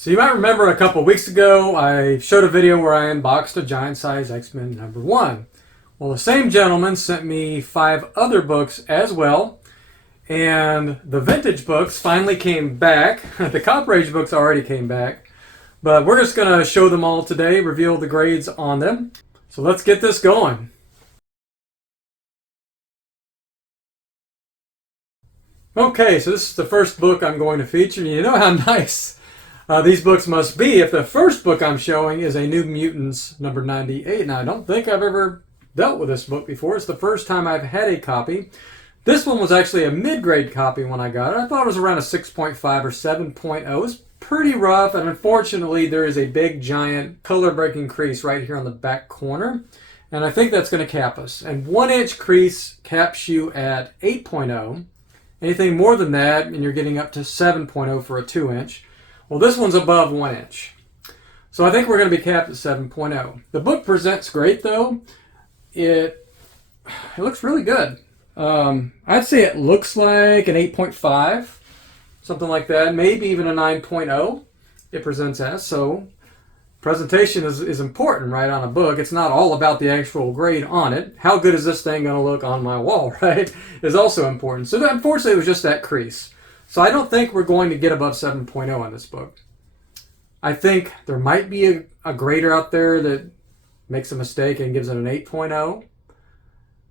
So you might remember a couple weeks ago I showed a video where I unboxed a giant size X-Men #1. Well, the same gentleman sent me 5 other books as well, and the vintage books finally came back. The Copper Age books already came back, but we're just going to show them all today, reveal the grades on them. So let's get this going. Okay, so this is the first book I'm going to feature. You know how nice these books must be if the first book I'm showing is a New Mutants number 98. Now, I don't think I've ever dealt with this book before. It's the first time I've had a copy. This one was actually a mid-grade copy when I got it. I thought it was around a 6.5 or 7.0. It's pretty rough, and unfortunately there is a big, giant, color-breaking crease right here on the back corner. And I think that's going to cap us. And 1-inch crease caps you at 8.0. Anything more than that, and you're getting up to 7.0 for a 2-inch. Well, this one's above 1 inch. So I think we're going to be capped at 7.0. The book presents great, though. It looks really good. I'd say it looks like an 8.5, something like that, maybe even a 9.0 it presents as. So presentation is important, right, on a book. It's not all about the actual grade on it. How good is this thing going to look on my wall, right, is also important. So that, unfortunately, it was just that crease. So I don't think we're going to get above 7.0 on this book. I think there might be a grader out there that makes a mistake and gives it an 8.0.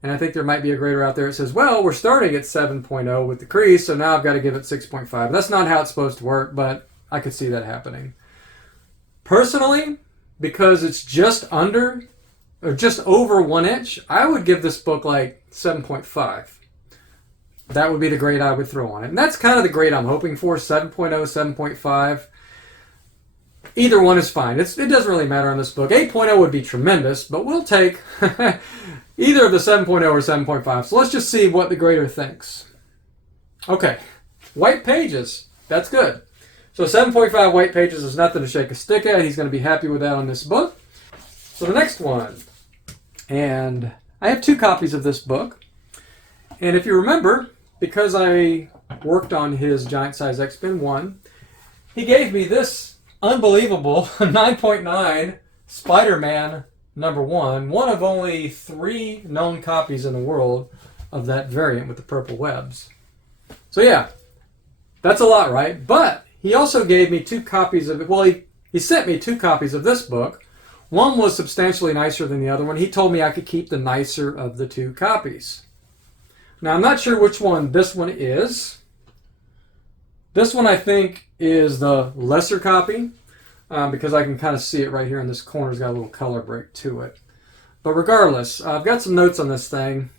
And I think there might be a grader out there that says, well, we're starting at 7.0 with the crease, so now I've got to give it 6.5. That's not how it's supposed to work, but I could see that happening. Personally, because it's just under, or just over 1 inch, I would give this book like 7.5. That would be the grade I would throw on it. And that's kind of the grade I'm hoping for, 7.0, 7.5. Either one is fine. It doesn't really matter on this book. 8.0 would be tremendous, but we'll take either of the 7.0 or 7.5. So let's just see what the grader thinks. Okay, white pages. That's good. So 7.5 white pages is nothing to shake a stick at. He's going to be happy with that on this book. So the next one. And I have 2 copies of this book. And if you remember, because I worked on his giant size X-Men 1, he gave me this unbelievable 9.9 Spider-Man #1, one of only 3 known copies in the world of that variant with the purple webs. So yeah, that's a lot, right? But he also gave me 2 copies of it. Well, he sent me 2 copies of this book. One was substantially nicer than the other one. He told me I could keep the nicer of the 2 copies. Now, I'm not sure which one this one is. This one, I think, is the lesser copy because I can kind of see it right here in this corner. It's got a little color break to it. But regardless, I've got some notes on this thing.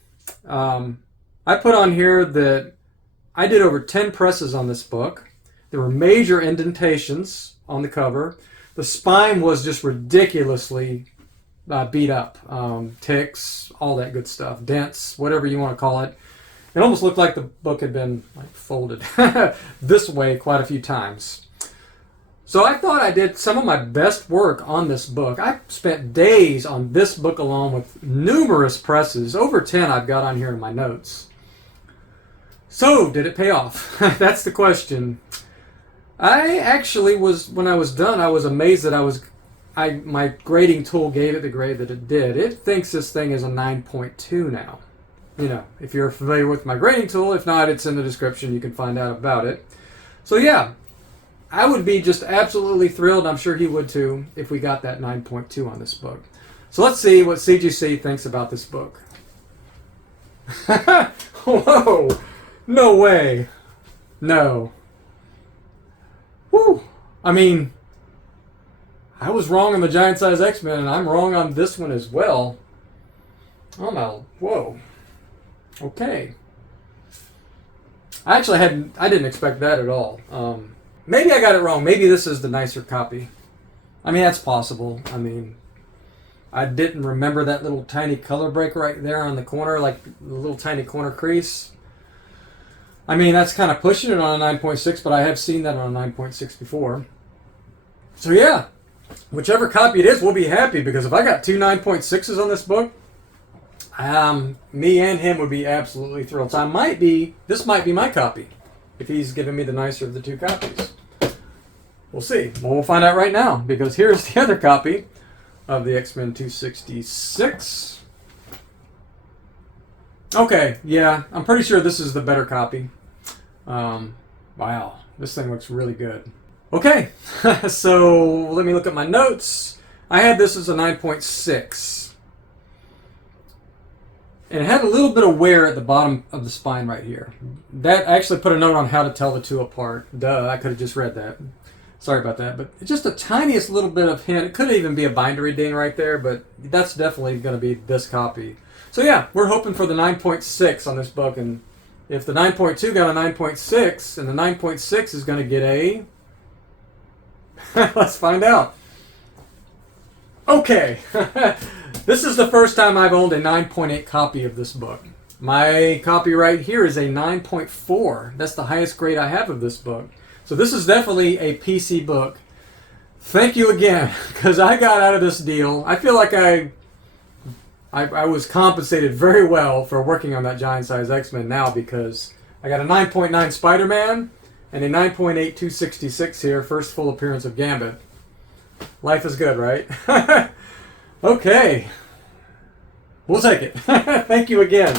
I put on here that I did over 10 presses on this book. There were major indentations on the cover. The spine was just ridiculously beat up. Ticks, all that good stuff. Dents, whatever you want to call it. It almost looked like the book had been folded this way quite a few times. So I thought I did some of my best work on this book. I spent days on this book alone with numerous presses. Over 10 I've got on here in my notes. So, did it pay off? That's the question. I actually was, when I was done, I was amazed that my grading tool gave it the grade that it did. It thinks this thing is a 9.2 now. You know, if you're familiar with my grading tool. If not, it's in the description. You can find out about it. So yeah, I would be just absolutely thrilled, I'm sure he would too, if we got that 9.2 on this book. So let's see what CGC thinks about this book. Whoa! No way! No. Woo! I mean, I was wrong on the giant size X-Men, and I'm wrong on this one as well. Oh no! Whoa! Okay. I didn't expect that at all. Maybe I got it wrong. Maybe this is the nicer copy. I mean, that's possible. I mean, I didn't remember that little tiny color break right there on the corner, like the little tiny corner crease. I mean, that's kind of pushing it on a 9.6, but I have seen that on a 9.6 before. So yeah, whichever copy it is, we'll be happy, because if I got 2 9.6s on this book, me and him would be absolutely thrilled. So this might be my copy, if he's giving me the nicer of the 2 copies. We'll see. Well, we'll find out right now, because here's the other copy of the X-Men 266. Okay, yeah, I'm pretty sure this is the better copy. Wow, this thing looks really good. Okay, so let me look at my notes. I had this as a 9.6. And it had a little bit of wear at the bottom of the spine right here. That I actually put a note on how to tell the two apart. Duh, I could have just read that. Sorry about that. But just the tiniest little bit of hint. It could even be a bindery ding right there, but that's definitely going to be this copy. So yeah, we're hoping for the 9.6 on this book. And if the 9.2 got a 9.6, and the 9.6 is going to get a... Let's find out. Okay. This is the first time I've owned a 9.8 copy of this book. My copy right here is a 9.4. That's the highest grade I have of this book. So this is definitely a PC book. Thank you again, because I got out of this deal. I feel like I was compensated very well for working on that giant size X-Men now, because I got a 9.9 Spider-Man and a 9.8 266 here, first full appearance of Gambit. Life is good, right? Okay. We'll take it. Thank you again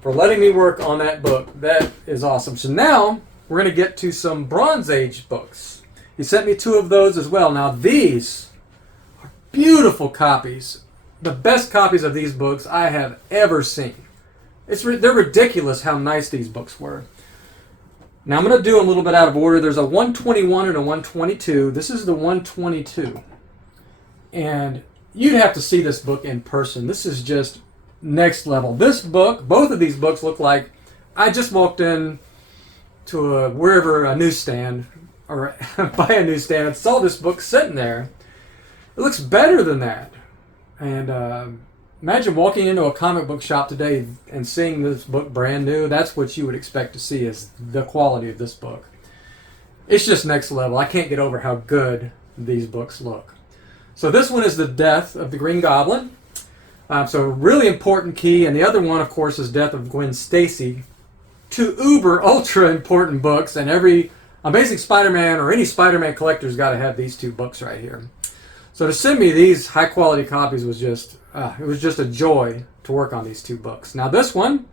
for letting me work on that book. That is awesome. So now we're going to get to some Bronze Age books. He sent me 2 of those as well. Now these are beautiful copies. The best copies of these books I have ever seen. They're ridiculous how nice these books were. Now I'm going to do them a little bit out of order. There's a 121 and a 122. This is the 122. And you'd have to see this book in person. This is just next level. This book, both of these books look like I just walked in to a newsstand, or by a newsstand, saw this book sitting there. It looks better than that. And imagine walking into a comic book shop today and seeing this book brand new. That's what you would expect to see, is the quality of this book. It's just next level. I can't get over how good these books look. So this one is the Death of the Green Goblin. So a really important key. And the other one, of course, is Death of Gwen Stacy. 2 uber, ultra important books. And every Amazing Spider-Man or any Spider-Man collector's got to have these 2 books right here. So to send me these high-quality copies was just, it was just a joy to work on these 2 books. Now this one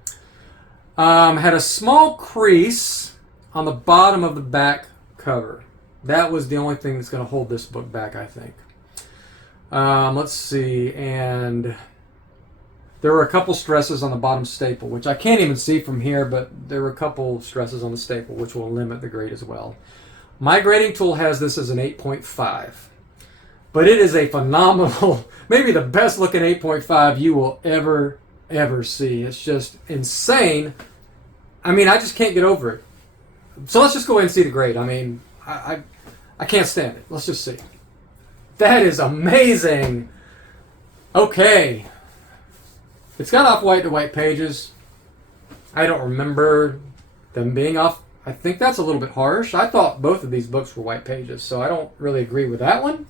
had a small crease on the bottom of the back cover. That was the only thing that's going to hold this book back, I think. Let's see, and there were a couple stresses on the bottom staple, which I can't even see from here, but there were a couple stresses on the staple, which will limit the grade as well. My grading tool has this as an 8.5, but it is a phenomenal, maybe the best looking 8.5 you will ever see. It's just insane. I mean, I just can't get over it. So let's just go ahead and see the grade. I mean, I can't stand it. Let's just see. That is amazing. Okay. It's got off-white to white pages. I don't remember them being off. I think that's a little bit harsh. I thought both of these books were white pages, so I don't really agree with that one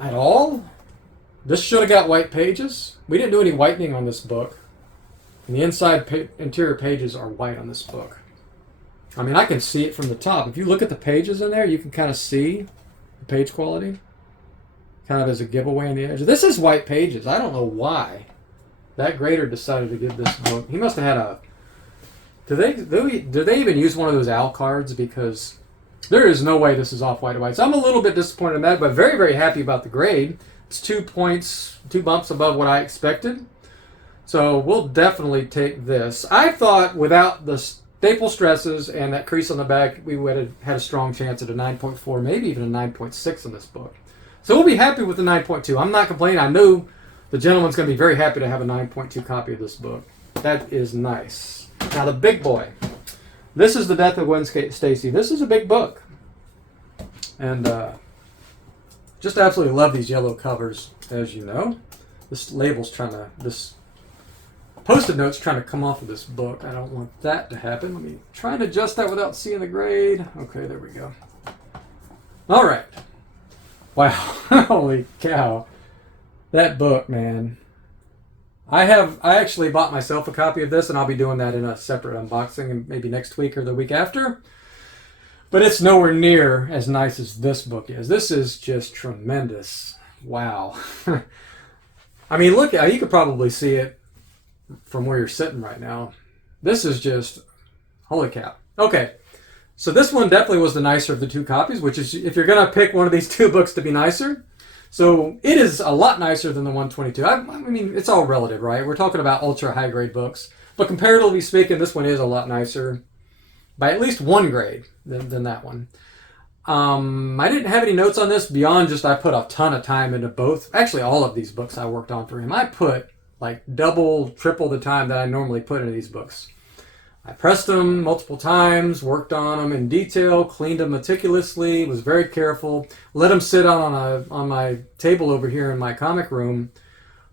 at all. This should have got white pages. We didn't do any whitening on this book. And the interior pages are white on this book. I mean, I can see it from the top. If you look at the pages in there, you can kind of see the page quality, kind of as a giveaway on the edge. This is white pages. I don't know why that grader decided to give this book. He must have had a... Do they even use one of those OWL cards? Because there is no way this is off white to white. So I'm a little bit disappointed in that, but very, very happy about the grade. It's 2 points, 2 bumps above what I expected. So we'll definitely take this. I thought without the staple stresses and that crease on the back, we would have had a strong chance at a 9.4, maybe even a 9.6 in this book. So we'll be happy with the 9.2. I'm not complaining. I know the gentleman's going to be very happy to have a 9.2 copy of this book. That is nice. Now the big boy. This is The Death of Gwen Stacy. This is a big book. And just absolutely love these yellow covers, as you know. This label's this Post-it note's trying to come off of this book. I don't want that to happen. Let me try and adjust that without seeing the grade. Okay, there we go. All right. Wow. Holy cow. That book, man. I actually bought myself a copy of this, and I'll be doing that in a separate unboxing, and maybe next week or the week after. But it's nowhere near as nice as this book is. This is just tremendous. Wow. I mean, look, you could probably see it from where you're sitting right now. This is just, holy cow. Okay, so this one definitely was the nicer of the two copies, which is, if you're going to pick one of these two books to be nicer, so it is a lot nicer than the 122. I mean, it's all relative, right? We're talking about ultra high grade books. But comparatively speaking, this one is a lot nicer by at least one grade than that one. I didn't have any notes on this beyond just I put a ton of time into both. Actually, all of these books I worked on for him. I put like double, triple the time that I normally put into these books. I pressed them multiple times, worked on them in detail, cleaned them meticulously, was very careful, let them sit on my table over here in my comic room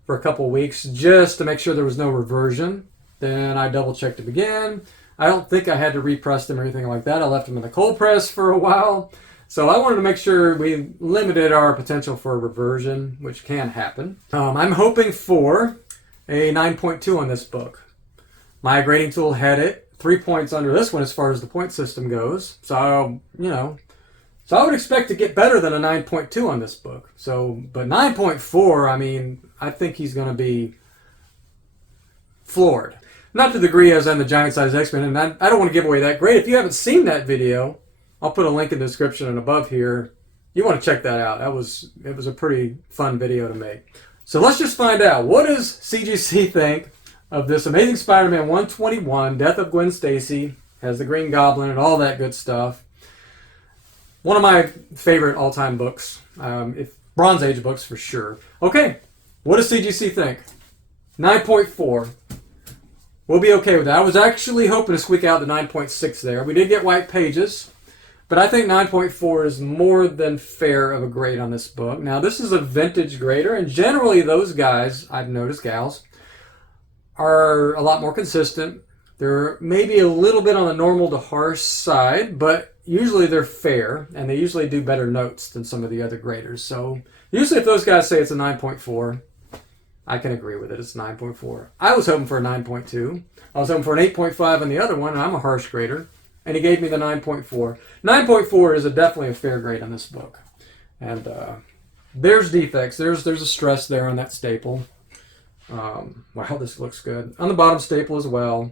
for a couple weeks just to make sure there was no reversion. Then I double checked them again. I don't think I had to repress them or anything like that. I left them in the cold press for a while. So I wanted to make sure we limited our potential for reversion, which can happen. I'm hoping for a 9.2 on this book. My grading tool had it 3 points under this one as far as the point system goes. So, so I would expect to get better than a 9.2 on this book. So, but 9.4, I mean, I think he's going to be floored. Not to the degree as on the Giant Size X-Men, and I don't want to give away that grade. If you haven't seen that video, I'll put a link in the description and above here. You want to check that out. It was a pretty fun video to make. So let's just find out. What does CGC think of this Amazing Spider-Man 121, Death of Gwen Stacy, has the Green Goblin and all that good stuff. One of my favorite all-time books, if Bronze Age books for sure. Okay, what does CGC think? 9.4. We'll be okay with that. I was actually hoping to squeak out the 9.6 there. We did get white pages, but I think 9.4 is more than fair of a grade on this book. Now, this is a vintage grader, and generally those guys, I've noticed, gals, are a lot more consistent. They're maybe a little bit on the normal to harsh side, but usually they're fair, and they usually do better notes than some of the other graders. So usually if those guys say it's a 9.4, I can agree with it. It's 9.4. I was hoping for a 9.2. I was hoping for an 8.5 on the other one, and I'm a harsh grader, and he gave me the 9.4. 9.4 is definitely a fair grade on this book. And there's defects. There's a stress there on that staple. Wow, this looks good. On the bottom staple as well.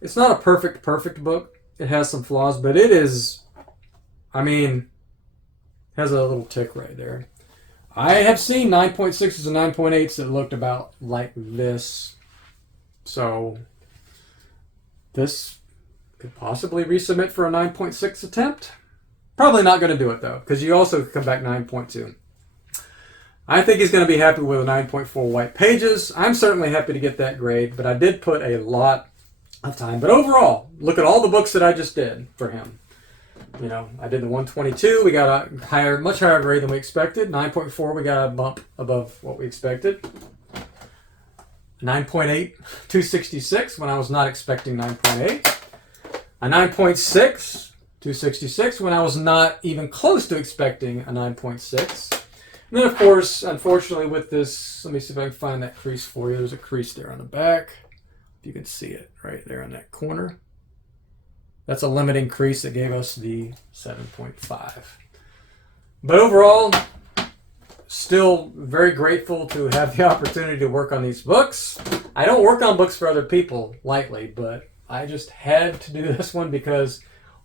It's not a perfect book. It has some flaws, but it is, I mean, has a little tick right there. I have seen 9.6s and 9.8s that looked about like this. So this could possibly resubmit for a 9.6 attempt. Probably not going to do it though, because you also could come back 9.2. I think he's going to be happy with a 9.4 white pages. I'm certainly happy to get that grade, but I did put a lot of time. But overall, look at all the books that I just did for him. I did the 122. We got a much higher grade than we expected. 9.4, we got a bump above what we expected. 9.8, 266 when I was not expecting 9.8. A 9.6, 266 when I was not even close to expecting a 9.6. And then, of course, unfortunately with this, let me see if I can find that crease for you. There's a crease there on the back. If you can see it right there in that corner. That's a limiting crease that gave us the 7.5. But overall, still very grateful to have the opportunity to work on these books. I don't work on books for other people lightly, but I just had to do this one because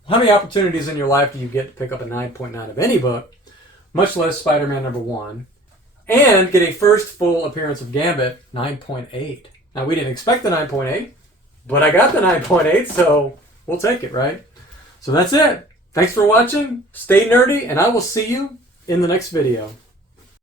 how many opportunities in your life do you get to pick up a 9.9 of any book, much less Spider-Man #1, and get a first full appearance of Gambit, 9.8. Now, we didn't expect the 9.8, but I got the 9.8, so we'll take it, right? So that's it. Thanks for watching. Stay nerdy, and I will see you in the next video.